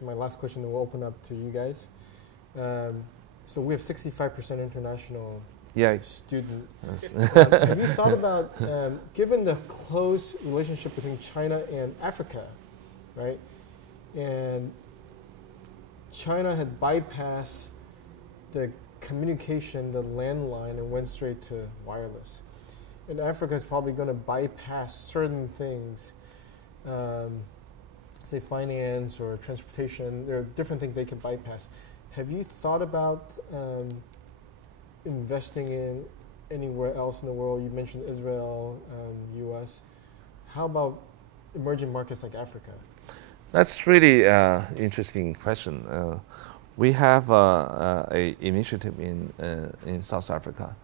my last question will open up to you guys. So we have 65% international students. Have you thought about, given the close relationship between China and Africa, right? And China had bypassed the communication, the landline, and went straight to wireless. And Africa is probably going to bypass certain things, say finance or transportation. There are different things they can bypass. Have you thought about investing in anywhere else in the world? You mentioned Israel, US. How about emerging markets like Africa? That's really interesting question. We have a initiative in South Africa.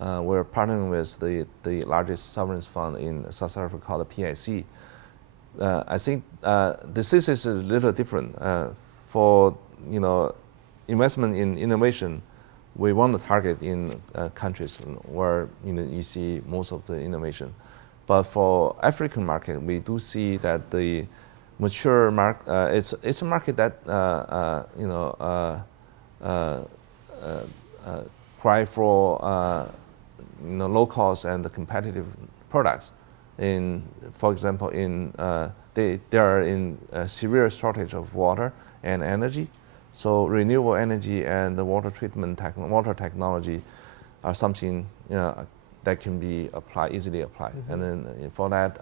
We're partnering with the largest sovereign fund in South Africa called the PIC. I think the thesis is a little different. For investment in innovation, we want to target in countries where you see most of the innovation. But for African market, we do see that the mature market, it's a market that cry for low cost and competitive products. For example, they are in a severe shortage of water and energy. So renewable energy and the water treatment, water technology are something that can be easily applied. Mm-hmm. And then for that,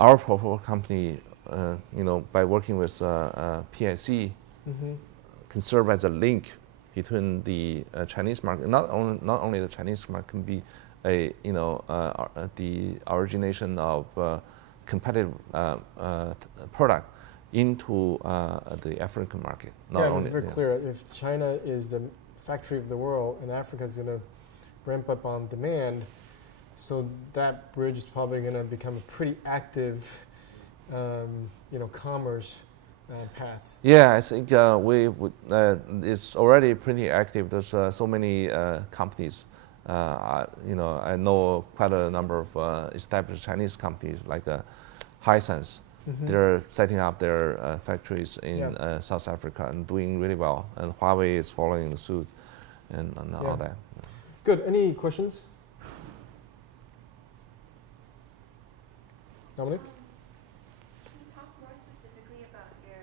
our portfolio company, by working with PIC, mm-hmm. can serve as a link between the Chinese market. Not only the Chinese market can be the origination of competitive product into the African market. It's very clear. If China is the factory of the world and Africa is going to ramp up on demand, so that bridge is probably going to become a pretty active, commerce path. Yeah, I think it's already pretty active. There's so many companies. I know quite a number of established Chinese companies like Hisense. Mm-hmm. They're setting up their factories in South Africa and doing really well. And Huawei is following the suit and all that. Good. Any questions? Dominic? Can you talk more specifically about your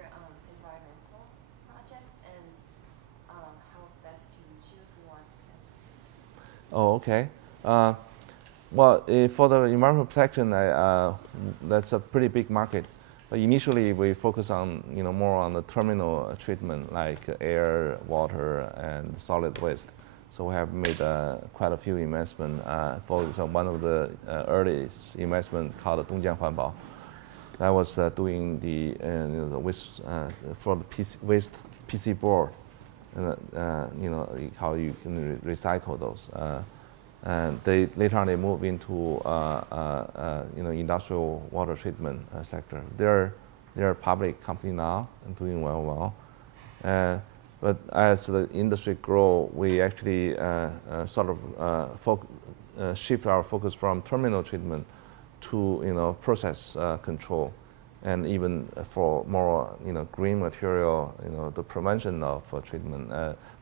environmental projects and how best to reach you if we want to? Oh, okay. Well, for the environmental protection, that's a pretty big market. But initially, we focus on more on the terminal treatment, like air, water, and solid waste. So we have made quite a few investments. For example, one of the earliest investment called Dongjiang Huanbao. That was doing the waste for the waste PC board, how you can recycle those. And later on they move into industrial water treatment sector. They're a public company now and doing well. But as the industry grow, we actually shift our focus from terminal treatment to process control, and even for more green material, the prevention of treatment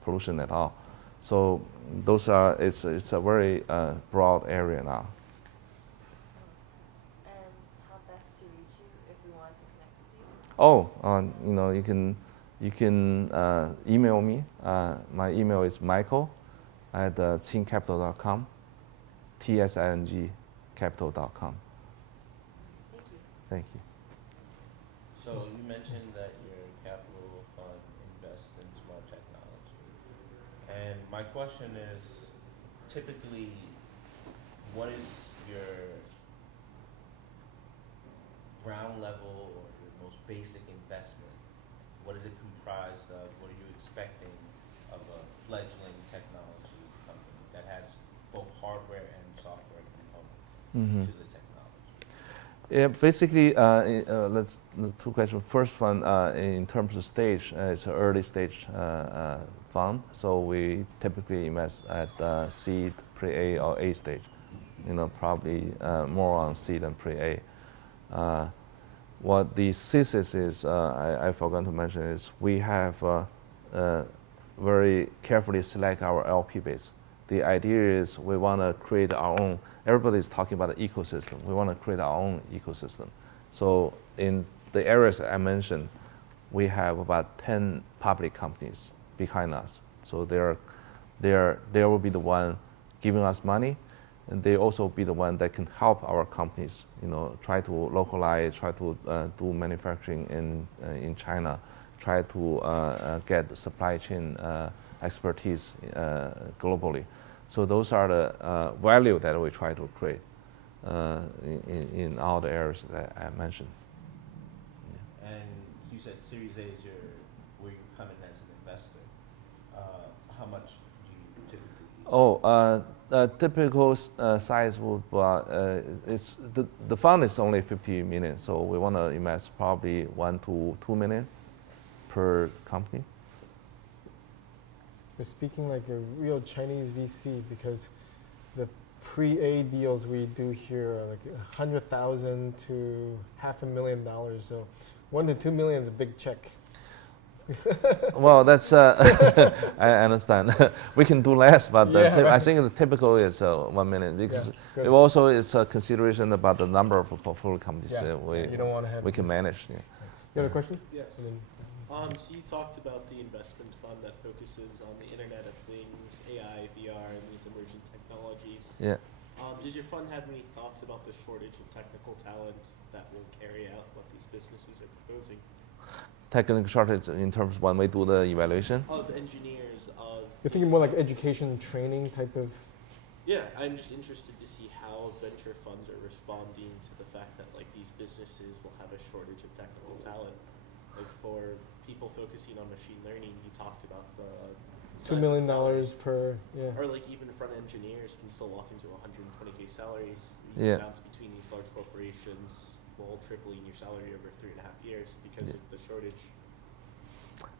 pollution at all. So it's a very broad area now. And how best to reach you if we want to connect with you? You can email me. My email is michael@tsingcapital.com, tsingcapital.com. Thank you. Thank you. So you mentioned that your capital fund invests in smart technology. And my question is, typically, what is your ground level or your most basic investment? What is it comprised of? What are you expecting of a fledgling technology company that has both hardware and software components to the technology? Yeah, basically, let's two questions. First one, in terms of stage, it's an early stage fund, so we typically invest at seed, pre-A, or A stage. Probably more on seed than pre-A. what the thesis is, I forgot to mention, is we have very carefully select our LP base. The idea is we want to create our own, everybody is talking about the ecosystem. We want to create our own ecosystem. So in the areas I mentioned, we have about 10 public companies behind us. So they will be the one giving us money, and they also be the one that can help our companies, try to localize, try to do manufacturing in China, try to get supply chain expertise globally. So those are the value that we try to create in all the areas that I mentioned. Yeah. And you said Series A is where you come in as an investor. How much do you typically? Typical size would it's the fund is only 50 million, so we want to invest probably 1 to 2 million per company. We're speaking like a real Chinese VC, because the pre-A deals we do here are like 100,000 to $500,000. So 1 to 2 million is a big check. Well, that's I understand. We can do less, but I think the typical is 1 million, because it also is a consideration about the number of portfolio companies you don't want to have we can manage. Yeah. You have a question? Yes. So you talked about the investment fund that focuses on the Internet of Things, AI, VR, and these emerging technologies. Yeah. Does your fund have any thoughts about the shortage of technical talent that will carry out what these businesses are proposing? Technical shortage in terms of when we do the evaluation? Of engineers, of... You're thinking more like education training type of... Yeah, I'm just interested to see how venture funds are responding to the fact that like these businesses will have a shortage of technical talent. Like for people focusing on machine learning, you talked about the $2 million per, or like even front engineers can still walk into 120K salaries. Yeah. You bounce between these large corporations, while tripling your salary over 3.5 years because of the shortage.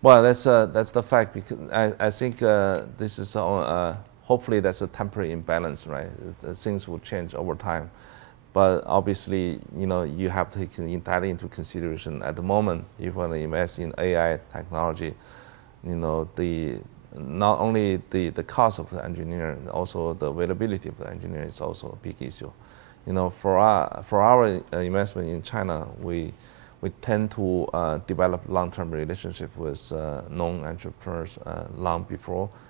Well, that's the fact, because I think this is hopefully that's a temporary imbalance, right? Things will change over time. But obviously, you have to take that into consideration. At the moment, if you want to invest in AI technology, not only the cost of the engineer, also the availability of the engineer is also a big issue. For our investment in China, we tend to develop long-term relationship with known entrepreneurs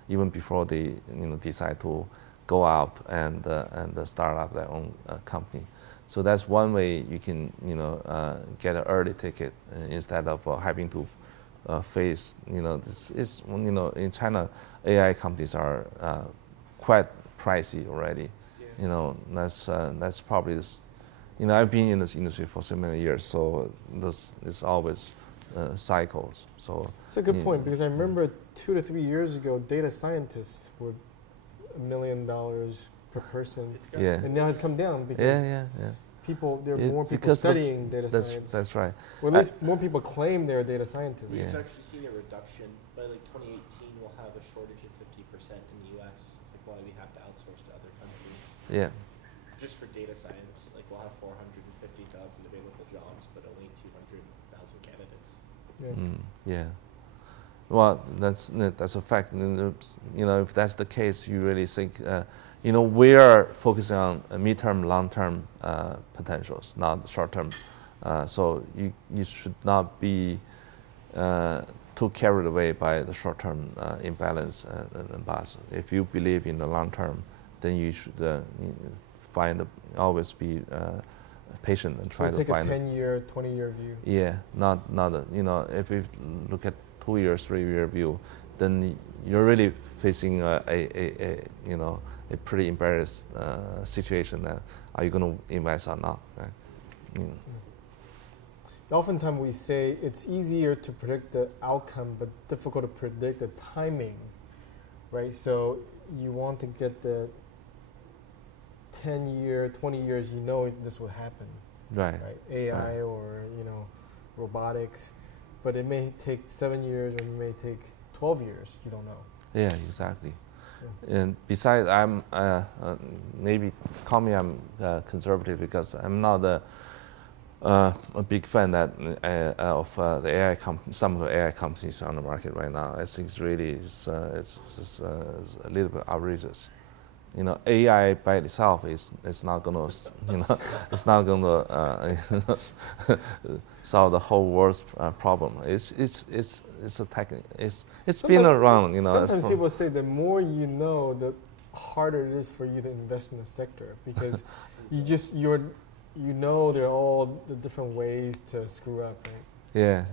even before they decide to go out and start up their own company. So that's one way you can get an early ticket instead of having to face this is in China AI companies are quite pricey already. Yeah. That's probably this. I've been in this industry for so many years, so this is always cycles. So it's a good point, because I remember 2 to 3 years ago, data scientists were $1 million per person. And now it's come down because there are more people studying data science. That's right. Or at least more people claim they're data scientists. We've actually seen a reduction. By like 2018, we'll have a shortage of 50% in the US. It's like why we have to outsource to other countries. Yeah. Just for data science, like we'll have 450,000 available jobs, but only 200,000 candidates. Yeah. Well, that's a fact. If that's the case, you really think, we are focusing on midterm, long-term potentials, not short-term. So you should not be too carried away by the short-term imbalance and bust. If you believe in the long-term, then you should always be patient and try to find. Take a 10-year, 20-year view. Yeah, not if you look at 2 years, 3-year view, then you're really facing a pretty embarrassed situation. Are you going to invest or not? Right? Oftentimes we say it's easier to predict the outcome, but difficult to predict the timing, right? So you want to get the 10-year, 20 years, this will happen. Right. AI or, robotics. But it may take 7 years, or it may take 12 years. You don't know. Yeah, exactly. Yeah. And besides, I'm maybe call me I'm conservative, because I'm not a big fan that of the AI some of the AI companies on the market right now. I think it's just a little bit outrageous. You know, AI by itself is not gonna it's not gonna solve the whole world's problem. It's a it's been around. You know, sometimes people say the more you know, the harder it is for you to invest in the sector, because you know there are all the different ways to screw up, right? Yeah.